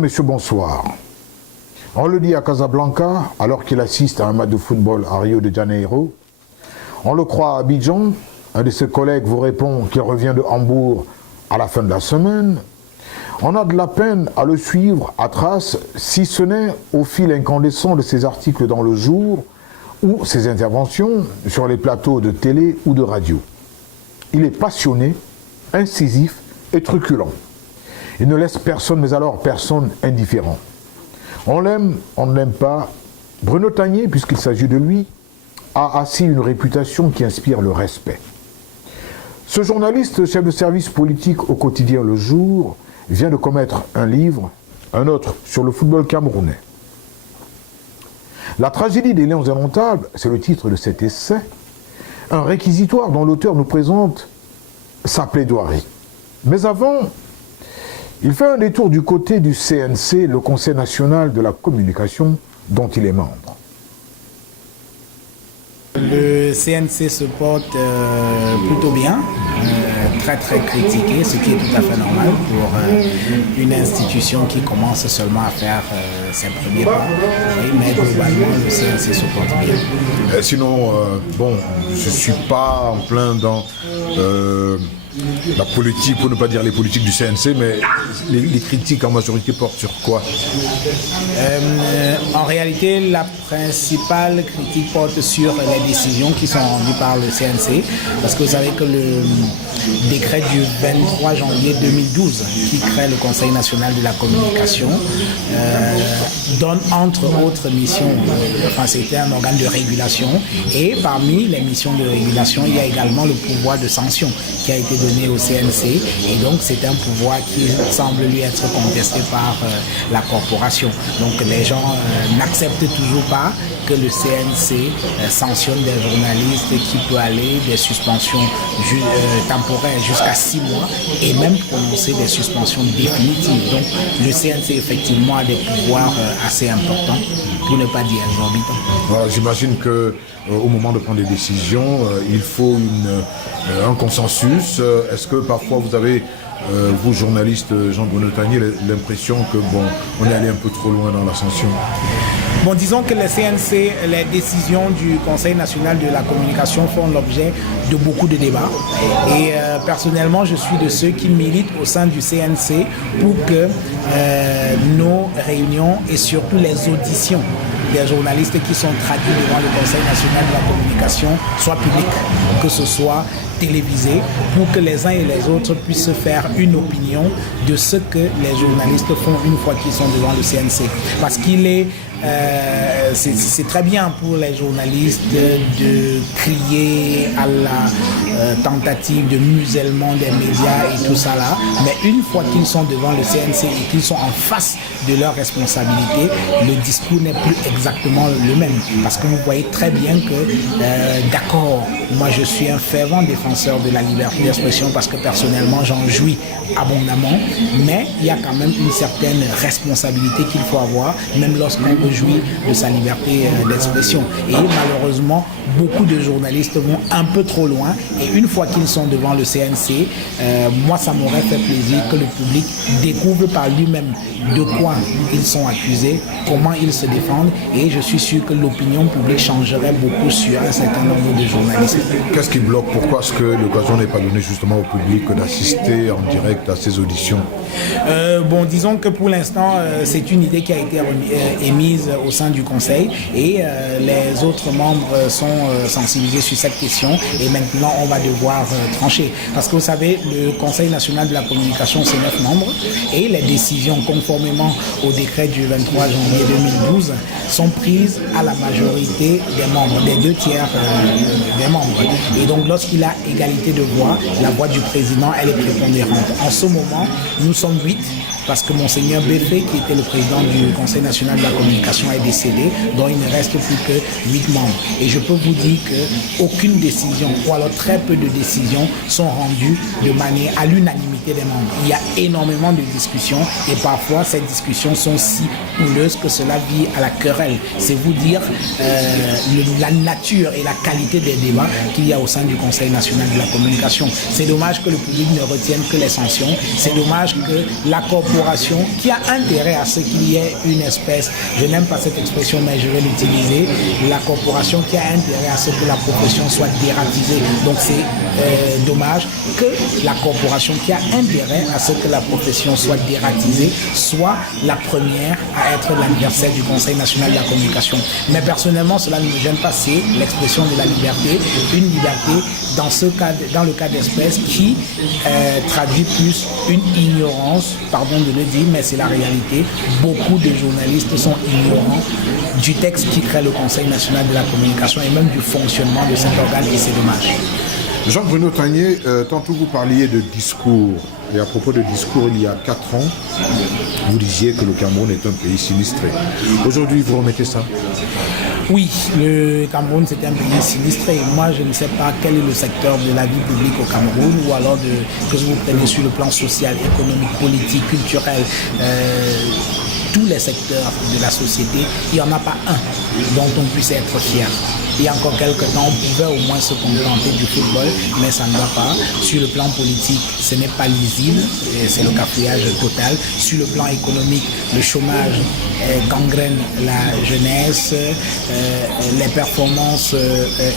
Mesdames, Messieurs, bonsoir. On le dit à Casablanca, alors qu'il assiste à un match de football à Rio de Janeiro. On le croit à Abidjan. Un de ses collègues vous répond qu'il revient de Hambourg à la fin de la semaine. On a de la peine à le suivre à trace, si ce n'est au fil incandescent de ses articles dans Le Jour ou ses interventions sur les plateaux de télé ou de radio. Il est passionné, incisif et truculent. Il ne laisse personne, mais alors personne, indifférent. On l'aime, on ne l'aime pas. Bruno Tagné, puisqu'il s'agit de lui, a assis une réputation qui inspire le respect. Ce journaliste, chef de service politique au quotidien Le Jour, vient de commettre un livre, un autre sur le football camerounais. La tragédie des Lions indomptables, c'est le titre de cet essai, un réquisitoire dont l'auteur nous présente sa plaidoirie. Mais avant, il fait un détour du côté du CNC, le Conseil national de la communication, dont il est membre. Le CNC se porte plutôt bien, très très critiqué, ce qui est tout à fait normal pour une institution qui commence seulement à faire ses premiers pas. Oui, mais globalement, le CNC se porte bien. Sinon, bon, je ne suis pas en plein dans la politique, pour ne pas dire les politiques du CNC, mais les critiques en majorité portent sur quoi? En réalité, la principale critique porte sur les décisions qui sont rendues par le CNC, parce que vous savez que le décret du 23 janvier 2012 qui crée le Conseil national de la communication donne entre autres missions, enfin c'était un organe de régulation, et parmi les missions de régulation, il y a également le pouvoir de sanction qui a été donné au CNC, et donc c'est un pouvoir qui semble lui être contesté par la corporation. Donc les gens n'acceptent toujours pas que le CNC sanctionne des journalistes, qui peut aller des suspensions temporaires jusqu'à 6 mois et même prononcer des suspensions définitives. Donc le CNC effectivement a des pouvoirs assez importants, pour ne pas dire exorbitants. Voilà, j'imagine qu'au moment de prendre des décisions, il faut un consensus. Est-ce que parfois vous avez, vous journaliste Jean-Bruno Tagné, l'impression que bon, on est allé un peu trop loin dans la sanction? Bon, disons que le CNC, les décisions du Conseil national de la communication font l'objet de beaucoup de débats. Et personnellement, je suis de ceux qui militent au sein du CNC pour que nos réunions et surtout les auditions des journalistes qui sont traduits devant le Conseil national de la communication soient publiques, que ce soit télévisé, pour que les uns et les autres puissent se faire une opinion de ce que les journalistes font une fois qu'ils sont devant le CNC. Parce qu'il est c'est très bien pour les journalistes de crier à la tentative de musellement des médias et tout ça là, mais une fois qu'ils sont devant le CNC et qu'ils sont en face de leurs responsabilités, le discours n'est plus exactement le même. Parce que vous voyez très bien que, d'accord, moi je suis un fervent défenseur de la liberté d'expression parce que personnellement j'en jouis abondamment, mais il y a quand même une certaine responsabilité qu'il faut avoir, même lorsqu'on jouit de sa liberté d'expression. Et malheureusement, beaucoup de journalistes vont un peu trop loin, et une fois qu'ils sont devant le CNC, moi ça m'aurait fait plaisir que le public découvre par lui-même de quoi ils sont accusés, comment ils se défendent, et je suis sûr que l'opinion publique changerait beaucoup sur un certain nombre de journalistes. Qu'est-ce qui bloque? Pourquoi est-ce que l'occasion n'est pas donnée justement au public d'assister en direct à ces auditions? Bon, disons que pour l'instant, c'est une idée qui a été émise au sein du Conseil, et les autres membres sont sensibilisés sur cette question, et maintenant on va devoir trancher. Parce que vous savez, le Conseil national de la communication, c'est 9 membres, et les décisions conformément au décret du 23 janvier 2012 sont prises à la majorité des membres, des 2 tiers des membres. Et donc lorsqu'il a égalité de voix, la voix du président, elle est prépondérante. En ce moment, nous sommes 8, parce que Monseigneur Béfé, qui était le président du Conseil national de la communication, est décédé, dont il ne reste plus que 8 membres. Et je peux vous dire qu'aucune décision, ou alors très peu de décisions, sont rendues de manière à l'unanimité. majorité des membres. Il y a énormément de discussions et parfois ces discussions sont si houleuses que cela vit à la querelle. C'est vous dire la nature et la qualité des débats qu'il y a au sein du Conseil national de la communication. C'est dommage que le public ne retienne que les sanctions. C'est dommage que la corporation, qui a intérêt à ce qu'il y ait une espèce, je n'aime pas cette expression mais je vais l'utiliser, la corporation qui a intérêt à ce que la profession soit dératisée. Donc c'est dommage que la corporation qui a intérêt à ce que la profession soit dératisée soit la première à être l'adversaire du Conseil national de la communication. Mais personnellement, cela ne me gêne pas, c'est l'expression de la liberté, une liberté dans le cas d'espèce qui traduit plus une ignorance, pardon de le dire, mais c'est la réalité. Beaucoup de journalistes sont ignorants du texte qui crée le Conseil national de la communication et même du fonctionnement de cet organe, et c'est dommage. Jean-Bruno Tanier, tantôt vous parliez de discours, et à propos de discours, il y a 4 ans, vous disiez que le Cameroun est un pays sinistré. Aujourd'hui, vous remettez ça? Oui, le Cameroun c'est un pays sinistré. Moi je ne sais pas quel est le secteur de la vie publique au Cameroun, ou alors que vous prenez sur le plan social, économique, politique, culturel, tous les secteurs de la société, il n'y en a pas un dont on puisse être fier. Il y a encore quelques temps, on pouvait au moins se contenter du football, mais ça ne va pas. Sur le plan politique, ce n'est pas lisible, c'est le cafouillage total. Sur le plan économique, le chômage gangrène la jeunesse, les performances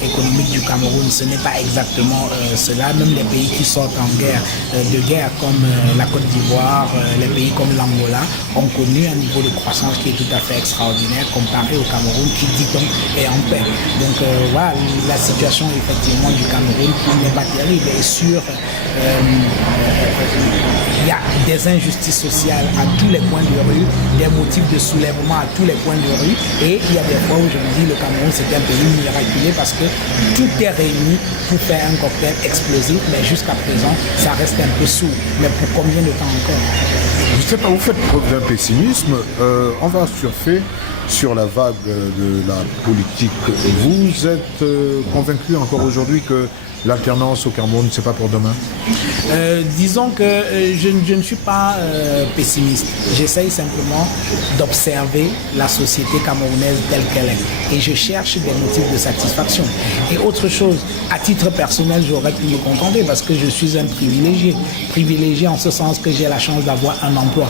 économiques du Cameroun, ce n'est pas exactement cela. Même les pays qui sortent en guerre, comme la Côte d'Ivoire, les pays comme l'Angola, ont connu un niveau de croissance qui est tout à fait extraordinaire comparé au Cameroun qui, dit-on, est en paix. Donc voilà, la situation effectivement du Cameroun n'est pas terrible. Et sûr, il y a des injustices sociales à tous les coins de rue, des motifs de soulèvement à tous les coins de rue. Et il y a des fois où je me dis le Cameroun c'est un pays miraculé parce que tout est réuni pour faire un cocktail explosif, mais jusqu'à présent ça reste un peu sourd. Mais pour combien de temps encore? Je ne sais pas, vous faites preuve d'un pessimisme. On va surfer sur la vague de la politique. Vous êtes convaincu encore aujourd'hui que l'alternance au Cameroun, c'est pas pour demain? Disons que je ne suis pas pessimiste. J'essaye simplement d'observer la société camerounaise telle qu'elle est. Et je cherche des motifs de satisfaction. Et autre chose, à titre personnel, j'aurais pu me contenter parce que je suis un privilégié. Privilégié en ce sens que j'ai la chance d'avoir un emploi.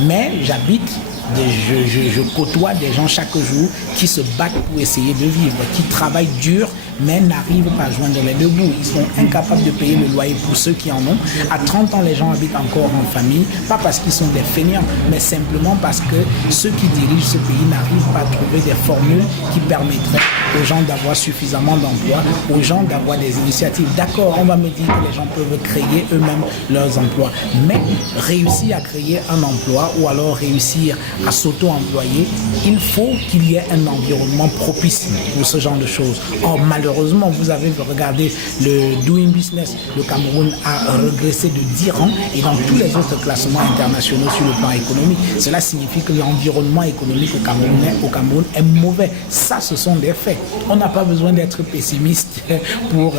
Mais j'habite, je côtoie des gens chaque jour qui se battent pour essayer de vivre, qui travaillent dur mais n'arrivent pas à joindre les deux bouts. Ils sont incapables de payer le loyer pour ceux qui en ont. À 30 ans, les gens habitent encore en famille, pas parce qu'ils sont des feignants, mais simplement parce que ceux qui dirigent ce pays n'arrivent pas à trouver des formules qui permettraient aux gens d'avoir suffisamment d'emplois, aux gens d'avoir des initiatives. D'accord, on va me dire que les gens peuvent créer eux-mêmes leurs emplois, mais réussir à créer un emploi ou alors réussir à s'auto-employer, il faut qu'il y ait un environnement propice pour ce genre de choses. Or, malheureusement, vous avez regardé le Doing Business, le Cameroun a régressé de 10 rangs et dans tous les autres classements internationaux sur le plan économique. Cela signifie que l'environnement économique au Cameroun est mauvais. Ça, ce sont des faits. On n'a pas besoin d'être pessimiste pour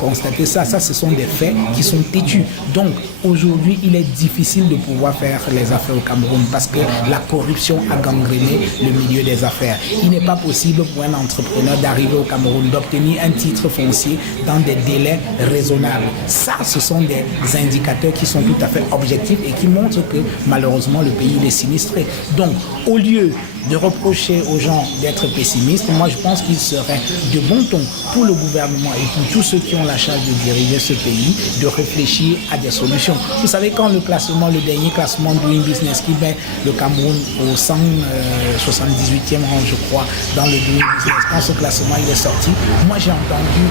constater ça. Ça, ce sont des faits qui sont têtus. Donc, aujourd'hui, il est difficile de pouvoir faire les affaires au Cameroun parce que la corruption a gangréné le milieu des affaires. Il n'est pas possible pour un entrepreneur d'arriver au Cameroun, d'obtenir un titre foncier dans des délais raisonnables. Ça, ce sont des indicateurs qui sont tout à fait objectifs et qui montrent que malheureusement le pays est sinistré. Donc, au lieu de reprocher aux gens d'être pessimistes, moi je pense qu'il serait de bon ton pour le gouvernement et pour tous ceux qui ont la charge de diriger ce pays de réfléchir à des solutions. Vous savez, quand le dernier classement Doing Business qui met le Cameroun au 178e rang, je crois, dans le Doing Business, quand ce classement il est sorti, moi j'ai entendu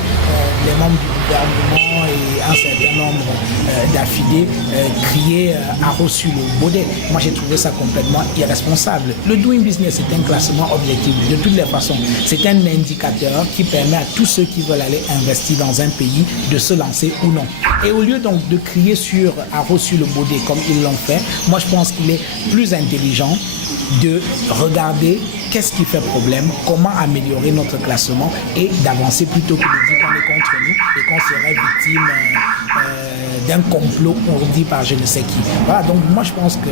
les membres du gouvernement et un certain nombre d'affidés crier à reçu le baudet. Moi j'ai trouvé ça complètement irresponsable. Le Doing Business c'est un classement objectif. De toutes les façons, c'est un indicateur qui permet à tous ceux qui veulent aller investir dans un pays de se lancer ou non. Et au lieu donc de crier sur a reçu le baudet comme ils l'ont fait, moi je pense qu'il est plus intelligent de regarder qu'est-ce qui fait problème, comment améliorer notre classement et d'avancer plutôt que de dire qu'on est contre nous et qu'on serait victime d'un complot ourdi par je ne sais qui. Voilà, donc moi je pense que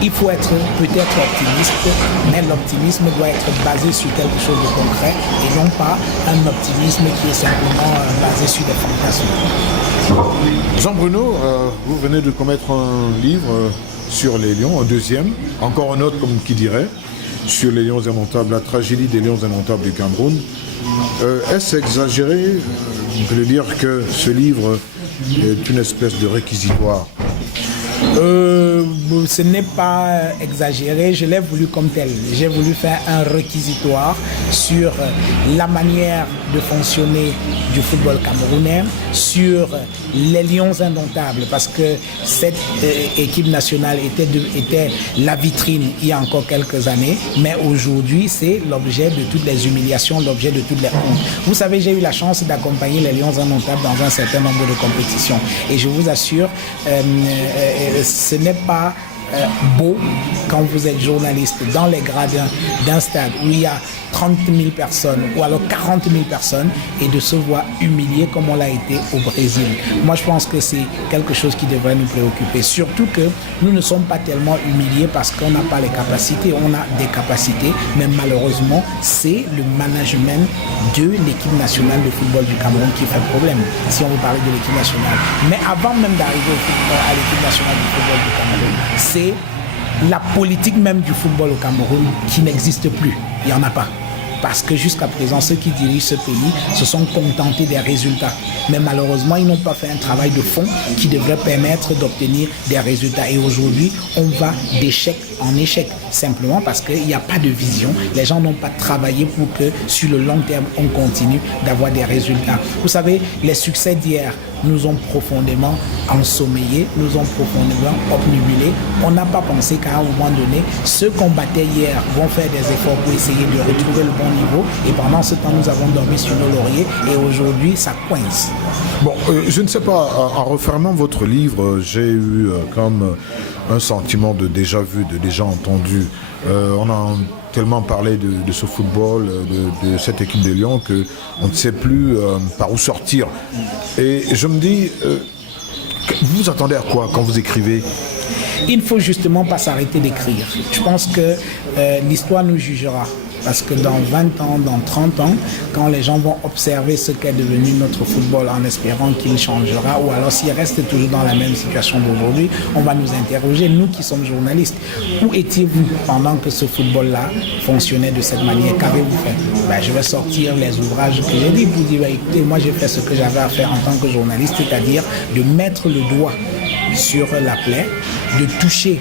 il faut être peut-être optimiste, mais l'optimisme doit être basé sur quelque chose de concret et non pas un optimisme qui est simplement basé sur des fantasmes. Jean-Bruno, vous venez de commettre un livre sur les lions, un deuxième, encore un autre comme qui dirait, sur les lions indomptables, la tragédie des lions indomptables du Cameroun. Est-ce exagéré de dire que ce livre est une espèce de réquisitoire? Ce n'est pas exagéré, je l'ai voulu comme tel. J'ai voulu faire un réquisitoire sur la manière de fonctionner du football camerounais, sur les lions indomptables, parce que cette équipe nationale était la vitrine il y a encore quelques années, mais aujourd'hui c'est l'objet de toutes les humiliations, l'objet de toutes les hontes. Vous savez, j'ai eu la chance d'accompagner les lions indomptables dans un certain nombre de compétitions et je vous assure, ce n'est pas beau quand vous êtes journaliste dans les gradins d'un stade où il y a 30 000 personnes ou alors 40 000 personnes et de se voir humilié comme on l'a été au Brésil. Moi, je pense que c'est quelque chose qui devrait nous préoccuper. Surtout que nous ne sommes pas tellement humiliés parce qu'on n'a pas les capacités. On a des capacités, mais malheureusement, c'est le management de l'équipe nationale de football du Cameroun qui fait problème, si on veut parler de l'équipe nationale. Mais avant même d'arriver à l'équipe nationale du football du Cameroun, c'est la politique même du football au Cameroun qui n'existe plus. Il n'y en a pas. Parce que jusqu'à présent, ceux qui dirigent ce pays se sont contentés des résultats. Mais malheureusement, ils n'ont pas fait un travail de fond qui devrait permettre d'obtenir des résultats. Et aujourd'hui, on va d'échec en échec, simplement parce qu'il n'y a pas de vision. Les gens n'ont pas travaillé pour que sur le long terme, on continue d'avoir des résultats. Vous savez, les succès d'hier nous ont profondément ensommeillés, nous ont profondément obnubilés. On n'a pas pensé qu'à un moment donné, ceux qu'on battait hier vont faire des efforts pour essayer de retrouver le bon niveau. Et pendant ce temps, nous avons dormi sur nos lauriers et aujourd'hui, ça coince. Bon, je ne sais pas, en refermant votre livre, j'ai eu comme un sentiment de déjà-vu, de déjà entendu. On a tellement parlé de ce football, de cette équipe de Lyon, qu'on ne sait plus par où sortir. Et je me dis, vous vous attendez à quoi quand vous écrivez ? Il ne faut justement pas s'arrêter d'écrire. Je pense que l'histoire nous jugera. Parce que dans 20 ans, dans 30 ans, quand les gens vont observer ce qu'est devenu notre football en espérant qu'il changera, ou alors s'il reste toujours dans la même situation d'aujourd'hui, on va nous interroger, nous qui sommes journalistes. Où étiez-vous pendant que ce football-là fonctionnait de cette manière? Qu'avez-vous fait? Je vais sortir les ouvrages que j'ai dit pour dire, écoutez, moi j'ai fait ce que j'avais à faire en tant que journaliste, c'est-à-dire de mettre le doigt sur la plaie, de toucher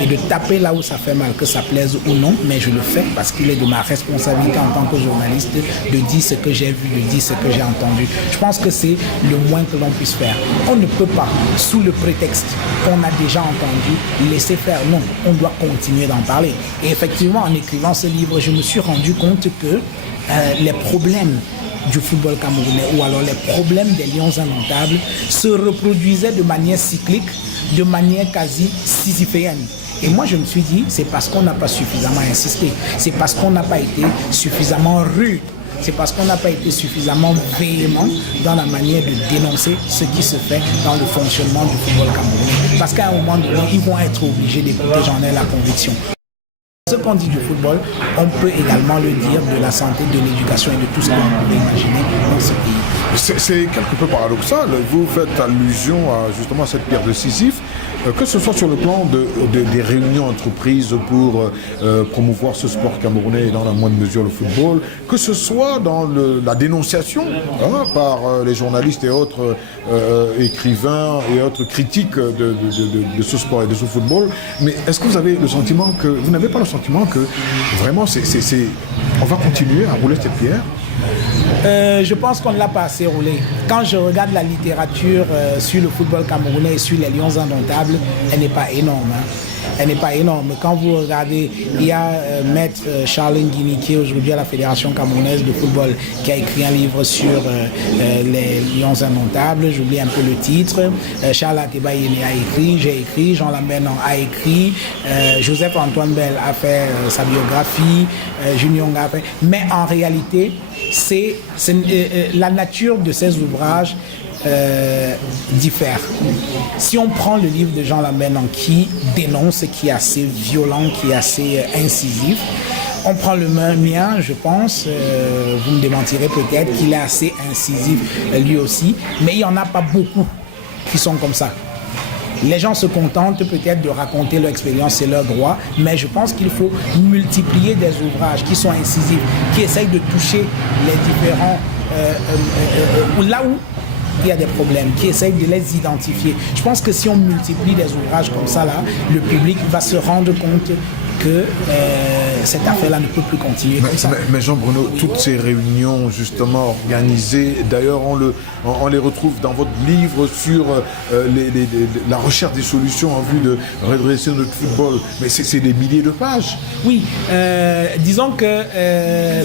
et de taper là où ça fait mal, que ça plaise ou non, mais je le fais parce qu'il est de ma responsabilité en tant que journaliste de dire ce que j'ai vu, de dire ce que j'ai entendu. Je pense que c'est le moins que l'on puisse faire. On ne peut pas, sous le prétexte qu'on a déjà entendu, laisser faire. Non, on doit continuer d'en parler. Et effectivement, en écrivant ce livre, je me suis rendu compte que les problèmes du football camerounais ou alors les problèmes des lions indomptables se reproduisaient de manière cyclique, de manière quasi sisyphéenne. Et moi, je me suis dit, c'est parce qu'on n'a pas suffisamment insisté. C'est parce qu'on n'a pas été suffisamment rude. C'est parce qu'on n'a pas été suffisamment véhément dans la manière de dénoncer ce qui se fait dans le fonctionnement du football camerounais. Parce qu'à un moment donné, ils vont être obligés d'écouter, j'en ai la conviction. Ce qu'on dit du football, on peut également le dire de la santé, de l'éducation et de tout ce qu'on peut imaginer dans ce pays. C'est quelque peu paradoxal. Vous faites allusion à justement cette pierre de Sisyphe, que ce soit sur le plan des réunions entreprises pour promouvoir ce sport camerounais et dans la moindre mesure le football, que ce soit dans la dénonciation par les journalistes et autres écrivains et autres critiques de ce sport et de ce football. Mais est-ce que vous avez le sentiment que vous n'avez pas le sentiment que vraiment on va continuer à rouler cette pierre? Je pense qu'on ne l'a pas assez roulé. Quand je regarde la littérature sur le football camerounais et sur les lions indomptables, elle n'est pas énorme. elle n'est pas énorme. Quand vous regardez, il y a Maître Charles Nguini qui est aujourd'hui à la Fédération camerounaise de football qui a écrit un livre sur les Lions indomptables, j'oublie un peu le titre. Charles Akeba Yene a écrit, j'ai écrit, Jean Lambernon a écrit, Joseph Antoine Bell a fait sa biographie, Junior a fait. Mais en réalité, c'est la nature de ces ouvrages diffère. Si on prend le livre de Jean Lambernon qui dénonce, qui est assez violent, qui est assez incisif, on prend le mien, je pense, vous me démentirez peut-être qu'il est assez incisif lui aussi, mais il n'y en a pas beaucoup qui sont comme ça. Les gens se contentent peut-être de raconter leur expérience et leurs droits, mais je pense qu'il faut multiplier des ouvrages qui sont incisifs, qui essayent de toucher les différents... là où il y a des problèmes, qui essayent de les identifier. Je pense que si on multiplie des ouvrages comme ça, là, le public va se rendre compte que cette affaire-là ne peut plus continuer comme ça. Mais Jean-Bruno, toutes ces réunions justement organisées, d'ailleurs on les retrouve dans votre livre sur la recherche des solutions en vue de redresser notre football, mais c'est des milliers de pages. Oui, disons que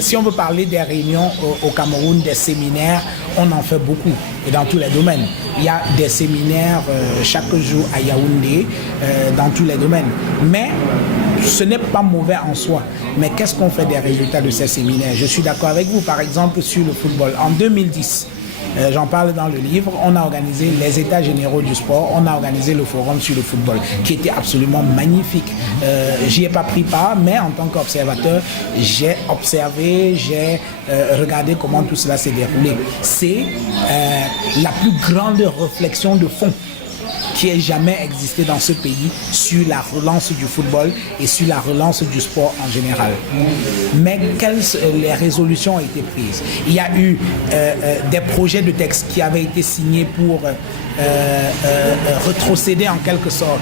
si on veut parler des réunions au Cameroun, des séminaires, on en fait beaucoup, et dans tous les domaines. Il y a des séminaires chaque jour à Yaoundé, dans tous les domaines. Mais ce n'est pas mauvais en soi. Mais qu'est-ce qu'on fait des résultats de ces séminaires? Je suis d'accord avec vous, par exemple, sur le football. En 2010, j'en parle dans le livre, on a organisé les états généraux du sport, on a organisé le forum sur le football, qui était absolument magnifique. J'y ai pas pris part, mais en tant qu'observateur, j'ai observé, j'ai regardé comment tout cela s'est déroulé. C'est la plus grande réflexion de fond qui ait jamais existé dans ce pays sur la relance du football et sur la relance du sport en général. Mais les résolutions ont été prises. Il y a eu des projets de texte qui avaient été signés pour retrocéder en quelque sorte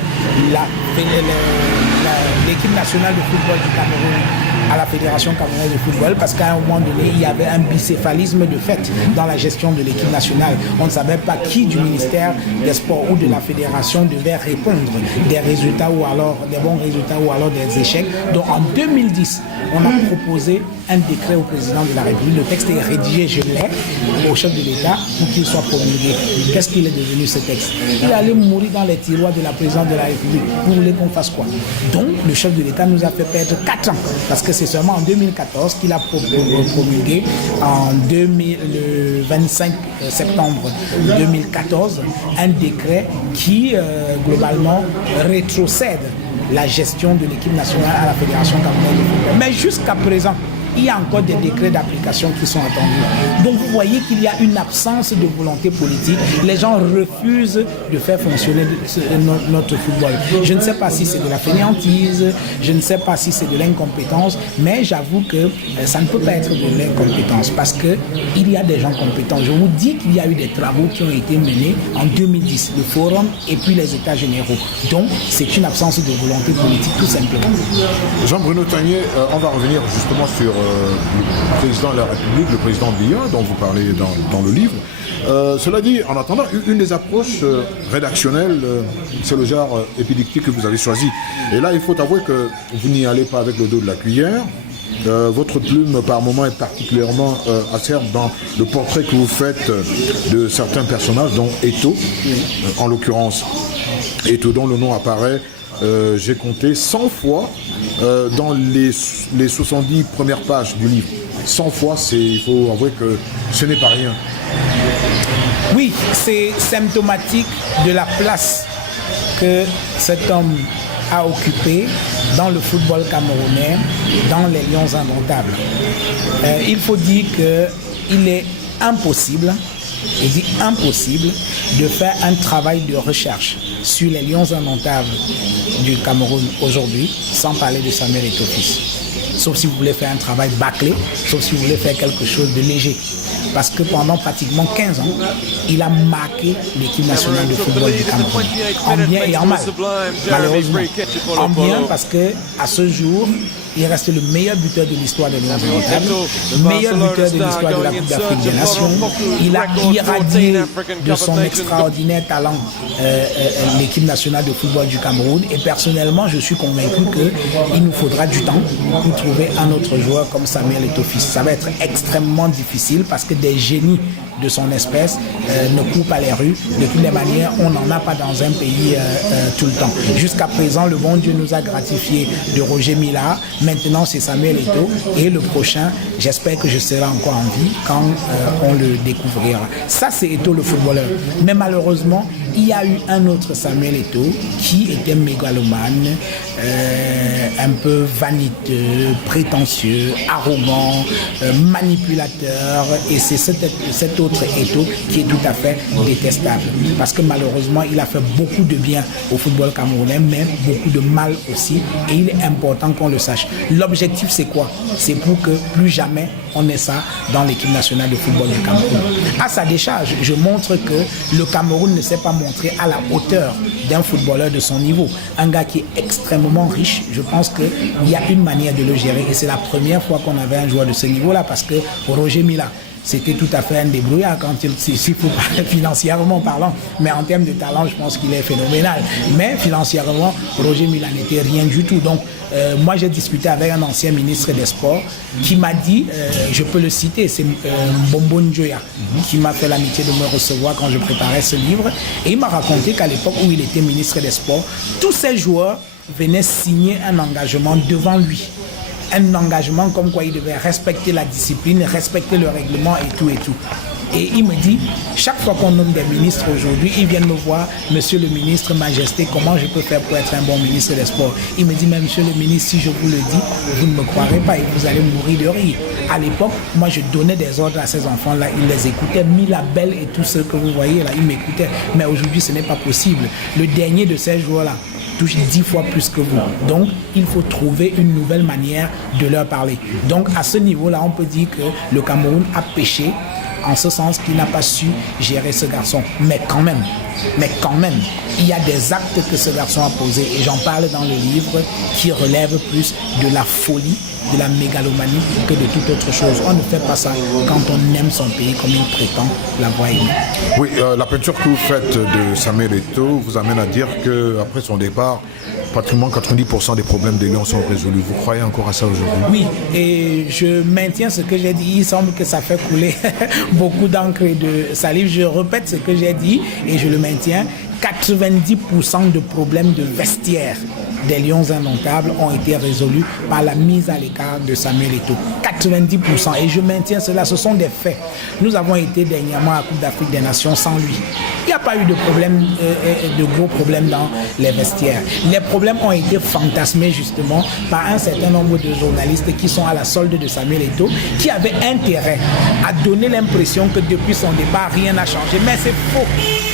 l'équipe nationale de football du Cameroun à la Fédération camerounaise de football, parce qu'à un moment donné, il y avait un bicéphalisme de fait dans la gestion de l'équipe nationale. On ne savait pas qui du ministère des Sports ou de la Fédération devait répondre des résultats ou alors des bons résultats ou alors des échecs. Donc en 2010, on a proposé un décret au président de la République. Le texte est rédigé, je l'ai, au chef de l'État pour qu'il soit promulgué. Qu'est-ce qu'il est devenu ce texte? Il allait mourir dans les tiroirs de la présidente de la République. Vous voulez qu'on fasse quoi? Donc le chef de l'État nous a fait perdre 4 ans, parce que c'est seulement en 2014 qu'il a promulgué, le 25 septembre 2014, un décret qui globalement rétrocède la gestion de l'équipe nationale à la Fédération camerounaise de football. Mais jusqu'à présent, il y a encore des décrets d'application qui sont attendus. Donc vous voyez qu'il y a une absence de volonté politique. Les gens refusent de faire fonctionner notre football. Je ne sais pas si c'est de la fainéantise, je ne sais pas si c'est de l'incompétence, mais j'avoue que ça ne peut pas être de l'incompétence, parce qu'il y a des gens compétents. Je vous dis qu'il y a eu des travaux qui ont été menés en 2010, le forum et puis les états généraux. Donc c'est une absence de volonté politique tout simplement. Jean-Bruno Tanier, on va revenir justement sur le président de la République, le président Biya, dont vous parlez dans le livre. Cela dit, en attendant, une des approches rédactionnelles, c'est le genre épileptique que vous avez choisi. Et là, il faut avouer que vous n'y allez pas avec le dos de la cuillère. Votre plume, par moment, est particulièrement acerbe dans le portrait que vous faites de certains personnages, dont Eto, en l'occurrence. Eto, dont le nom apparaît, j'ai compté 100 fois dans les 70 premières pages du livre. 100 fois, il faut avouer que ce n'est pas rien. Oui, c'est symptomatique de la place que cet homme a occupée dans le football camerounais, dans les Lions indomptables. Il faut dire qu'il est impossible, je dis impossible, de faire un travail de recherche sur les Lions indomptables du Cameroun aujourd'hui sans parler de Samuel Eto'o-Fils. Sauf si vous voulez faire un travail bâclé, sauf si vous voulez faire quelque chose de léger. Parce que pendant pratiquement 15 ans, il a marqué l'équipe nationale de football du Cameroun, en bien et en mal, malheureusement. En bien parce qu'à ce jour, il reste le meilleur buteur de l'histoire des Lions orientales, meilleur buteur de l'histoire de la Coupe d'Afrique des Nations. Il a irradié de son extraordinaire talent l'équipe nationale de football du Cameroun. Et personnellement, je suis convaincu qu'il nous faudra du temps pour trouver un autre joueur comme Samuel Eto'o fils. Ça va être extrêmement difficile parce que des génies de son espèce ne courent pas les rues. De toutes les manières, on n'en a pas dans un pays tout le temps. Jusqu'à présent, le bon Dieu nous a gratifié de Roger Mila. Maintenant, c'est Samuel Eto'o. Et le prochain, j'espère que je serai encore en vie quand on le découvrira. Ça, c'est Eto'o le footballeur. Mais malheureusement, il y a eu un autre Samuel Eto'o qui était mégalomane, un peu vaniteux, prétentieux, arrogant, manipulateur. Et c'est cet autre Eto'o qui est tout à fait détestable. Parce que malheureusement, il a fait beaucoup de bien au football camerounais, mais beaucoup de mal aussi. Et il est important qu'on le sache. L'objectif, c'est quoi? C'est pour que plus jamais on ait ça dans l'équipe nationale de football du Cameroun. À sa décharge, je montre que le Cameroun ne s'est pas montré à la hauteur d'un footballeur de son niveau. Un gars qui est extrêmement riche, je pense qu'il y a une manière de le gérer. Et c'est la première fois qu'on avait un joueur de ce niveau-là, parce que Roger Mila, c'était tout à fait un débrouillard quand il faut parler financièrement parlant. Mais en termes de talent, je pense qu'il est phénoménal. Mais financièrement, Roger Mila n'était rien du tout. Donc, moi, j'ai discuté avec un ancien ministre des Sports qui m'a dit, je peux le citer, c'est Mbombo Njoya, qui m'a fait l'amitié de me recevoir quand je préparais ce livre. Et il m'a raconté qu'à l'époque où il était ministre des Sports, tous ces joueurs venaient signer un engagement devant lui. Un engagement comme quoi il devait respecter la discipline, respecter le règlement et tout et tout. Et il me dit, chaque fois qu'on nomme des ministres aujourd'hui, ils viennent me voir, monsieur le ministre, majesté, comment je peux faire pour être un bon ministre des Sports? Il me dit, mais monsieur le ministre, si je vous le dis, vous ne me croirez pas et vous allez mourir de rire. À l'époque, moi je donnais des ordres à ces enfants-là, ils les écoutaient, Milabel et tout ce que vous voyez là, ils m'écoutaient. Mais aujourd'hui, ce n'est pas possible. Le dernier de ces joueurs-là touche 10 fois plus que vous. Donc, il faut trouver une nouvelle manière de leur parler. Donc, à ce niveau-là, on peut dire que le Cameroun a péché en ce sens qu'il n'a pas su gérer ce garçon. Mais quand même, il y a des actes que ce garçon a posés, et j'en parle dans le livre, qui relèvent plus de la folie, de la mégalomanie que de toute autre chose. On ne fait pas ça quand on aime son pays comme il prétend l'avoir aimé. Oui, la peinture que vous faites de Samuel Eto'o vous amène à dire qu'après son départ, pratiquement 90% des problèmes des Lions sont résolus. Vous croyez encore à ça aujourd'hui? Oui, et je maintiens ce que j'ai dit. Il semble que ça fait couler beaucoup d'encre et de salive. Je répète ce que j'ai dit et je le maintiens. 90% de problèmes de vestiaire des Lions indomptables ont été résolus par la mise à l'écart de Samuel Eto'o. 90%. Et je maintiens cela, ce sont des faits. Nous avons été dernièrement à la Coupe d'Afrique des Nations sans lui. Il n'y a pas eu de problème, de gros problèmes dans les vestiaires. Les problèmes ont été fantasmés justement par un certain nombre de journalistes qui sont à la solde de Samuel Eto'o, qui avaient intérêt à donner l'impression que depuis son départ, rien n'a changé. Mais c'est faux.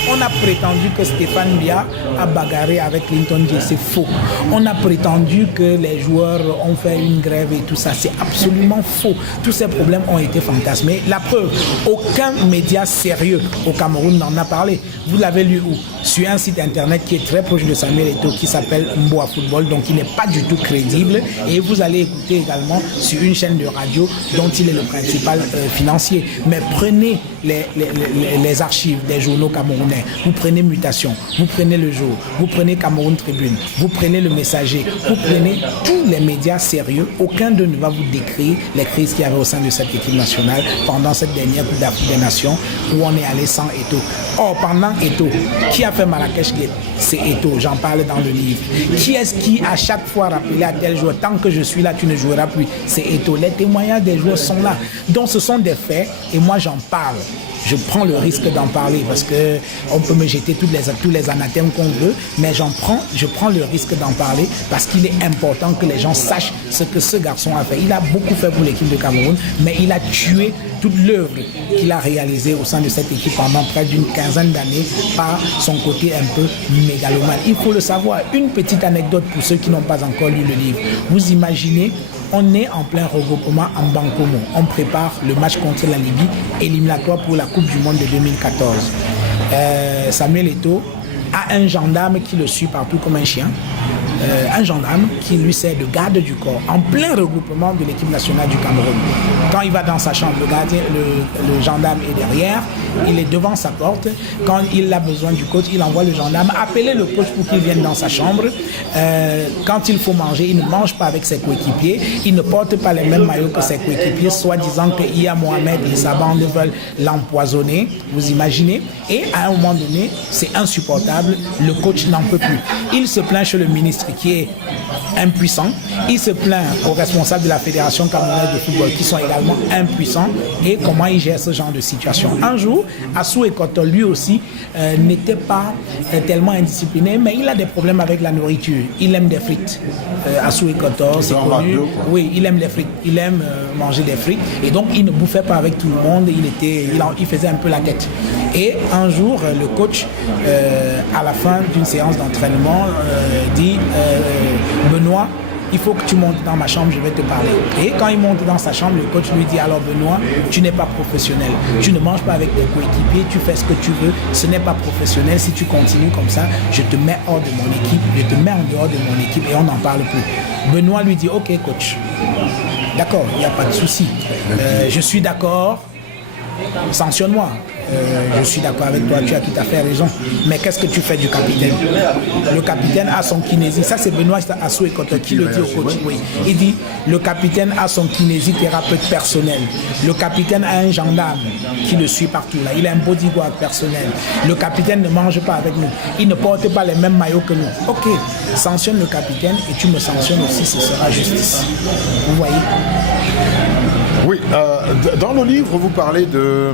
On a prétendu que Stéphane Biya a bagarré avec Clinton J. C'est faux. On a prétendu que les joueurs ont fait une grève et tout ça. C'est absolument faux. Tous ces problèmes ont été fantasmés. La preuve, aucun média sérieux au Cameroun n'en a parlé. Vous l'avez lu où? Sur un site internet qui est très proche de Samuel Eto'o, qui s'appelle Mboa Football, donc il n'est pas du tout crédible. Et vous allez écouter également sur une chaîne de radio dont il est le principal financier. Mais prenez les archives des journaux camerounais. Vous prenez Mutation, vous prenez Le Jour, vous prenez Cameroun Tribune, vous prenez Le Messager, vous prenez tous les médias sérieux. Aucun d'eux ne va vous décrire les crises qu'il y avait au sein de cette équipe nationale pendant cette dernière Coupe d'Afrique des Nations où on est allé sans Eto'o. Or, pendant Eto'o, qui a fait Marrakech Gate? C'est Eto'o, j'en parle dans le livre. Qui est-ce qui à chaque fois rappelait à tel joueur, tant que je suis là, tu ne joueras plus? C'est Eto'o. Les témoignages des joueurs sont là. Donc ce sont des faits et moi j'en parle. Je prends le risque d'en parler parce que on peut me jeter tous les anathèmes qu'on veut, mais je prends le risque d'en parler parce qu'il est important que les gens sachent ce que ce garçon a fait. Il a beaucoup fait pour l'équipe de Cameroun, mais il a tué toute l'œuvre qu'il a réalisée au sein de cette équipe pendant près d'une quinzaine d'années par son côté un peu mégalomane. Il faut le savoir. Une petite anecdote pour ceux qui n'ont pas encore lu le livre. Vous imaginez, on est en plein regroupement en Bankomo. On prépare le match contre la Libye, éliminatoire pour la Coupe du Monde de 2014. Samuel Eto'o a un gendarme qui le suit partout comme un chien. un gendarme qui lui sert de garde du corps en plein regroupement de l'équipe nationale du Cameroun. Quand il va dans sa chambre, le gendarme est derrière, il est devant sa porte. Quand il a besoin du coach, il envoie le gendarme appeler le coach pour qu'il vienne dans sa chambre. Quand il faut manger, il ne mange pas avec ses coéquipiers, il ne porte pas les mêmes maillots que ses coéquipiers, soi-disant que Iya Mohamed et sa bande veulent l'empoisonner, vous imaginez. Et à un moment donné, c'est insupportable, le coach n'en peut plus. Il se plaint chez le ministre qui est impuissant, il se plaint aux responsables de la Fédération camerounaise de football qui sont également impuissants, et comment ils gèrent ce genre de situation. Un jour, Assou Ekoto, lui aussi, n'était pas tellement indiscipliné, mais il a des problèmes avec la nourriture. Il aime des frites. Assou Ekoto, c'est connu. Oui, il aime les frites. Il aime manger des frites. Et donc, il ne bouffait pas avec tout le monde. Il faisait un peu la tête. Et un jour, le coach, à la fin d'une séance d'entraînement, dit Benoît, il faut que tu montes dans ma chambre, je vais te parler. Et quand il monte dans sa chambre, le coach lui dit, alors Benoît, tu n'es pas professionnel. Tu ne manges pas avec tes coéquipiers, tu fais ce que tu veux, ce n'est pas professionnel. Si tu continues comme ça, je te mets hors de mon équipe, je te mets en dehors de mon équipe et on n'en parle plus. Benoît lui dit, ok coach, d'accord, il n'y a pas de souci. Je suis d'accord, sanctionne-moi. Je suis d'accord avec toi, tu as tout à fait raison. Mais qu'est-ce que tu fais du capitaine? Le capitaine a son kinésie. Ça, c'est Benoît Assou Ekoto qui le dit au coach. Oui. Il dit, le capitaine a son kinésithérapeute personnel. Le capitaine a un gendarme qui le suit partout. Là. Il a un bodyguard personnel. Le capitaine ne mange pas avec nous. Il ne porte pas les mêmes maillots que nous. Ok, sanctionne le capitaine et tu me sanctionnes aussi, ce sera justice. Vous voyez? Oui, dans le livre, vous parlez de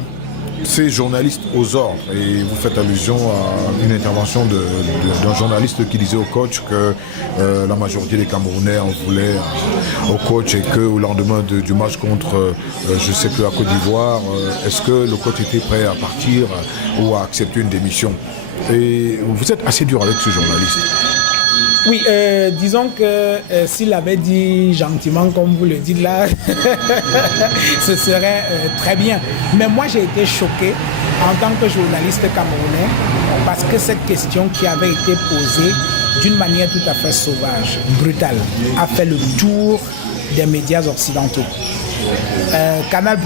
ces journalistes aux ordres et vous faites allusion à une intervention d'un journaliste qui disait au coach que la majorité des Camerounais en voulaient au coach et qu'au lendemain du match contre je sais plus à Côte d'Ivoire, est-ce que le coach était prêt à partir ou à accepter une démission? Et vous êtes assez dur avec ce journaliste. Oui, disons que s'il avait dit gentiment, comme vous le dites là, ce serait très bien. Mais moi, j'ai été choqué en tant que journaliste camerounais parce que cette question qui avait été posée d'une manière tout à fait sauvage, brutale, a fait le tour des médias occidentaux. Canal+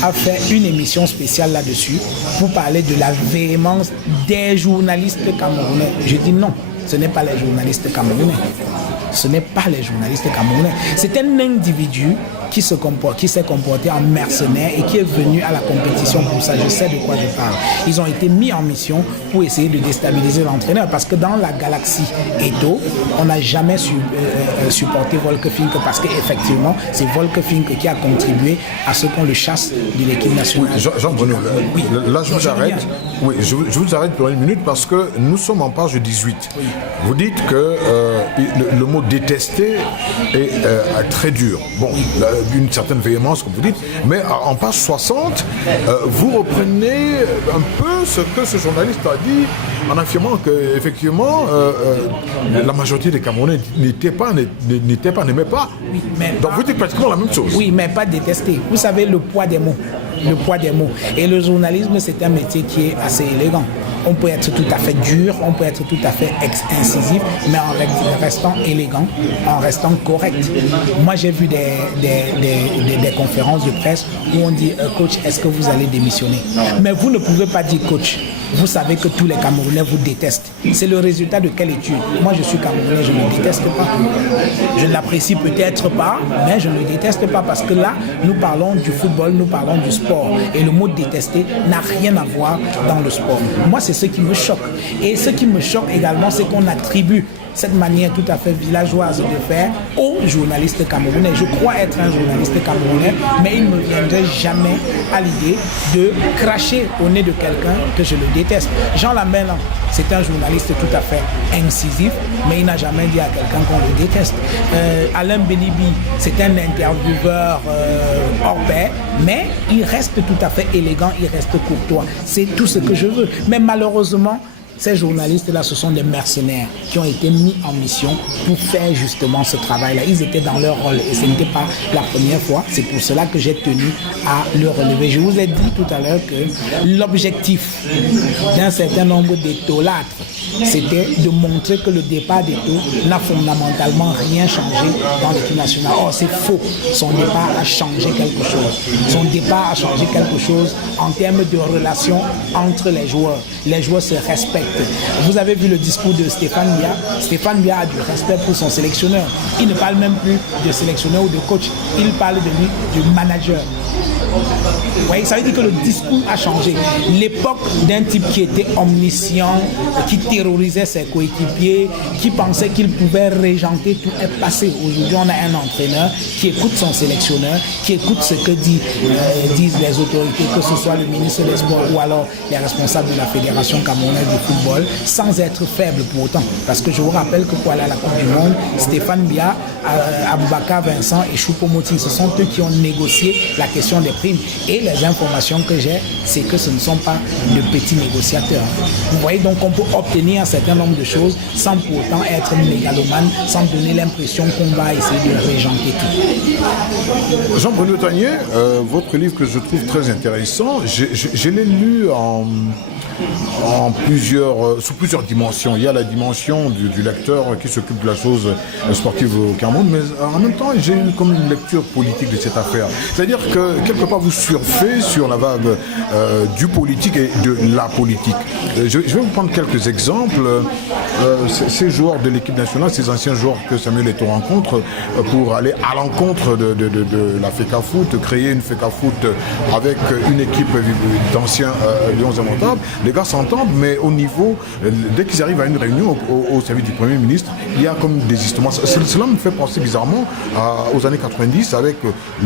a fait une émission spéciale là-dessus pour parler de la véhémence des journalistes camerounais. Je dis non. Ce n'est pas les journalistes camerounais. Ce n'est pas les journalistes camerounais. C'est un individu qui s'est comporté en mercenaire et qui est venu à la compétition pour ça. Je sais de quoi je parle. Ils ont été mis en mission pour essayer de déstabiliser l'entraîneur parce que dans la galaxie Eto'o, on n'a jamais supporté Volker Fink parce qu'effectivement, c'est Volker Fink qui a contribué à ce qu'on le chasse de l'équipe nationale. Oui, Jean-Bruno, oui. Là je vous arrête. Oui, je vous arrête pour une minute parce que nous sommes en page 18. Oui. Vous dites que le mot détester est très dur. Bon, d'une certaine véhémence, comme vous dites, mais en page 60, vous reprenez un peu ce que ce journaliste a dit en affirmant qu'effectivement, la majorité des Camerounais n'aimaient pas. Oui, mais donc vous dites pratiquement la même chose. Oui, mais pas détester. Vous savez, le poids des mots. Le poids des mots. Et le journalisme, c'est un métier qui est assez élégant. On peut être tout à fait dur, on peut être tout à fait incisif, mais en restant élégant, en restant correct. Moi, j'ai vu des conférences de presse où on dit « Coach, est-ce que vous allez démissionner ?» Mais vous ne pouvez pas dire « Coach ». Vous savez que tous les Camerounais vous détestent. C'est le résultat de quelle étude? Moi, je suis Camerounais, je ne le déteste pas. Je ne l'apprécie peut-être pas, mais je ne le déteste pas parce que là, nous parlons du football, nous parlons du sport. Et le mot détester n'a rien à voir dans le sport. Moi, c'est ce qui me choque. Et ce qui me choque également, c'est qu'on attribue cette manière tout à fait villageoise de faire aux journalistes camerounais. Je crois être un journaliste camerounais, mais il ne me viendrait jamais à l'idée de cracher au nez de quelqu'un que je le déteste. Jean Lambert, c'est un journaliste tout à fait incisif, mais il n'a jamais dit à quelqu'un qu'on le déteste. Alain Belibi, c'est un intervieweur hors pair, mais il reste tout à fait élégant, il reste courtois. C'est tout ce que je veux. Mais malheureusement, Ces journalistes-là, ce sont des mercenaires qui ont été mis en mission pour faire justement ce travail-là. Ils étaient dans leur rôle et ce n'était pas la première fois. C'est pour cela que j'ai tenu à le relever. Je vous ai dit tout à l'heure que l'objectif d'un certain nombre d'étolâtres, c'était de montrer que le départ d'Eto n'a fondamentalement rien changé dans l'équipe nationale. Or, c'est faux. Son départ a changé quelque chose. Son départ a changé quelque chose en termes de relations entre les joueurs. Les joueurs se respectent. Vous avez vu le discours de Stéphane Biya. Stéphane Biya a du respect pour son sélectionneur. Il ne parle même plus de sélectionneur ou de coach. Il parle de lui, du manager. Vous voyez, ça veut dire que le discours a changé. L'époque d'un type qui était omniscient, qui terrorisait ses coéquipiers, qui pensait qu'il pouvait régenter tout est passé. Aujourd'hui, on a un entraîneur qui écoute son sélectionneur, qui écoute ce que disent les autorités, que ce soit le ministre des Sports ou alors les responsables de la Fédération camerounaise de football, sans être faible pour autant. Parce que je vous rappelle que pour aller à la Coupe du Monde, Stéphane Biya, Aboubakar Vincent et Choupo-Moting, ce sont eux qui ont négocié la question des primes. Et les informations que j'ai, c'est que ce ne sont pas de petits négociateurs. Vous voyez, donc on peut obtenir un certain nombre de choses sans pour autant être mégalomane, sans donner l'impression qu'on va essayer de régenter tout. Jean-Bruno Tanier, votre livre que je trouve très intéressant, je l'ai lu sous plusieurs dimensions. Il y a la dimension du lecteur qui s'occupe de la chose sportive au Cameroun, mais en même temps, j'ai eu comme une lecture politique de cette affaire. C'est-à-dire que quelque part, vous surfez sur la vague du politique et de la politique. Je vais vous prendre quelques exemples. Ces joueurs de l'équipe nationale, ces anciens joueurs que Samuel Eto'o rencontre pour aller à l'encontre de la FECAFOOT, créer une FECAFOOT avec une équipe d'anciens Lions indomptables. Les gars s'entendent, mais au niveau, dès qu'ils arrivent à une réunion au service du Premier ministre, il y a comme des histoires. Cela me fait penser bizarrement aux années 90 avec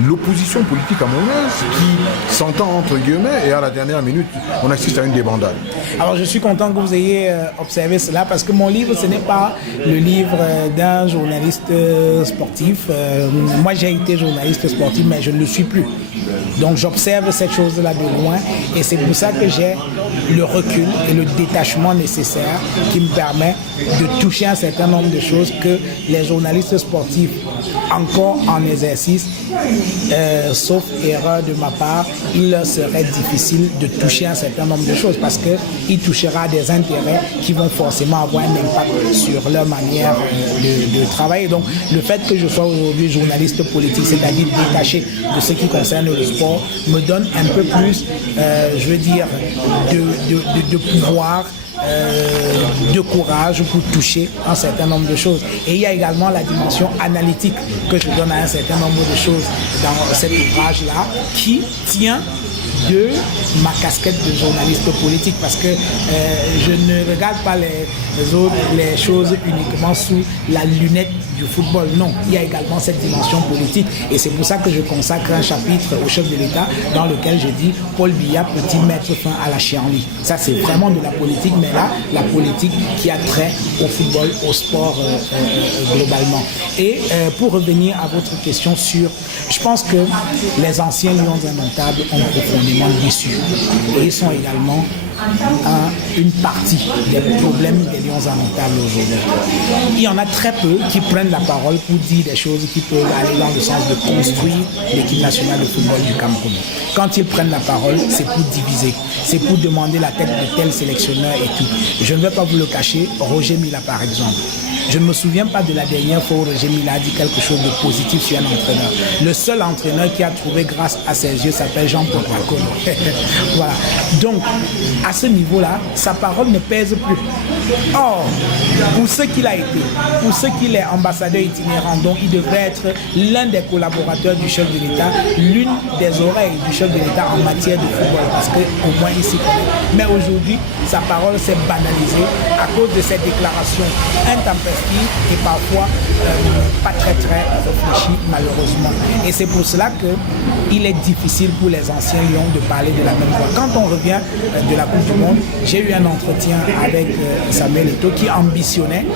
l'opposition politique camerounaise qui s'entend entre guillemets et à la dernière minute, on assiste à une débandade. Alors je suis content que vous ayez observé cela parce que mon livre, ce n'est pas le livre d'un journaliste sportif. Moi, j'ai été journaliste sportif, mais je ne le suis plus. Donc j'observe cette chose-là de loin et c'est pour ça que j'ai le recul et le détachement nécessaire qui me permet de toucher un certain nombre de choses que les journalistes sportifs, encore en exercice, sauf erreur de ma part, il leur serait difficile de toucher un certain nombre de choses parce qu'il touchera des intérêts qui vont forcément avoir un impact sur leur manière de travailler. Donc le fait que je sois aujourd'hui journaliste politique, c'est-à-dire détaché de ce qui concerne le sport, me donne un peu plus, je veux dire, de pouvoir, de courage pour toucher un certain nombre de choses. Et il y a également la dimension analytique que je donne à un certain nombre de choses dans cet ouvrage-là qui tient de ma casquette de journaliste politique parce que je ne regarde pas les choses uniquement sous la lunette du football. Non, il y a également cette dimension politique et c'est pour ça que je consacre un chapitre au chef de l'État dans lequel je dis Paul Biya peut-il mettre fin à la chienlit. Ça c'est vraiment de la politique, mais là, la politique qui a trait au football, au sport globalement. Et pour revenir à votre question sur, je pense que les anciens Lions indomptables ont profondément déçu et ils sont également une partie des problèmes des Lions indomptables aujourd'hui. Il y en a très peu qui prennent la parole pour dire des choses qui peuvent aller dans le sens de construire l'équipe nationale de football du Cameroun. Quand ils prennent la parole, c'est pour diviser, c'est pour demander la tête de tel sélectionneur et tout. Je ne vais pas vous le cacher, Roger Mila par exemple. Je ne me souviens pas de la dernière fois où Roger Mila a dit quelque chose de positif sur un entraîneur. Le seul entraîneur qui a trouvé grâce à ses yeux s'appelle Jean-Paul Rakolo. Voilà. Donc, à ce niveau-là, sa parole ne pèse plus. Or, pour ce qu'il a été, pour ce qu'il est ambassadeur itinérant, donc il devrait être l'un des collaborateurs du chef de l'État, l'une des oreilles du chef de l'État en matière de football, parce qu'au moins il s'y connaît. Mais aujourd'hui, sa parole s'est banalisée à cause de ses déclarations intempestives et parfois pas très réfléchies, malheureusement. Et c'est pour cela qu'il est difficile pour les anciens Lions de parler de la même voix. Quand on revient de la Coupe Coupe du Monde, j'ai eu un entretien avec Samuel Eto'o qui ambitionnait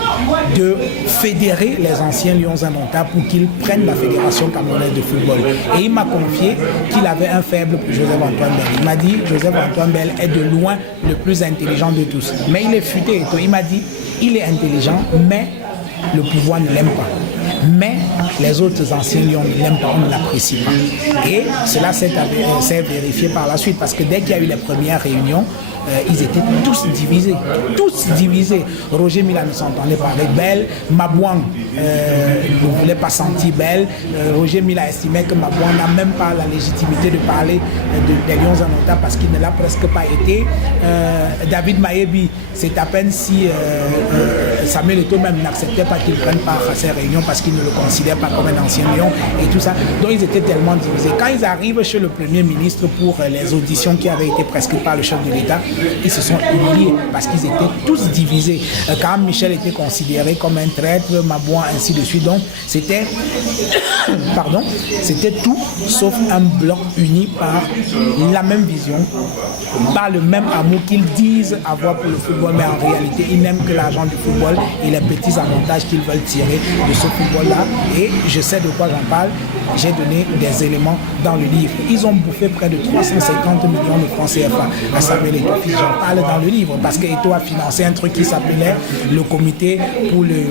de fédérer les anciens Lions indomptables pour qu'ils prennent la Fédération camerounaise de football. Et il m'a confié qu'il avait un faible pour Joseph-Antoine Bell. Il m'a dit Joseph-Antoine Bell est de loin le plus intelligent de tous. Mais il est futé Eto'o. Il m'a dit il est intelligent, mais le pouvoir ne l'aime pas. Mais les autres anciens lions ne l'aiment pas, on ne l'apprécie pas. Et cela s'est vérifié par la suite, parce que dès qu'il y a eu les premières réunions, ils étaient tous divisés. Tous divisés. Roger Mila ne s'entendait pas avec Bell. Mabouang ne voulait pas sentir Bell. Roger Mila estimait que Mabouang n'a même pas la légitimité de parler des Lions indomptables parce qu'il ne l'a presque pas été. David Mayebi, c'est à peine si Samuel Eto'o même n'acceptait pas qu'il prenne part à ces réunions parce qu'il ne le considère pas comme un ancien lion et tout ça. Donc ils étaient tellement divisés. Quand ils arrivent chez le Premier ministre pour les auditions qui avaient été prescrites par le chef de l'État, ils se sont humiliés parce qu'ils étaient tous divisés. Quand Michel était considéré comme un traître, Mabouan, ainsi de suite. Donc c'était c'était tout sauf un bloc uni par la même vision, par le même amour qu'ils disent avoir pour le football, mais en réalité ils n'aiment que l'argent du football et les petits avantages qu'ils veulent tirer de ce football-là. Et je sais de quoi j'en parle. J'ai donné des éléments dans le livre. Ils ont bouffé près de 350 millions de francs CFA à Samuel Eto'o. J'en parle dans le livre parce que Eto'o a financé un truc qui s'appelait le comité pour le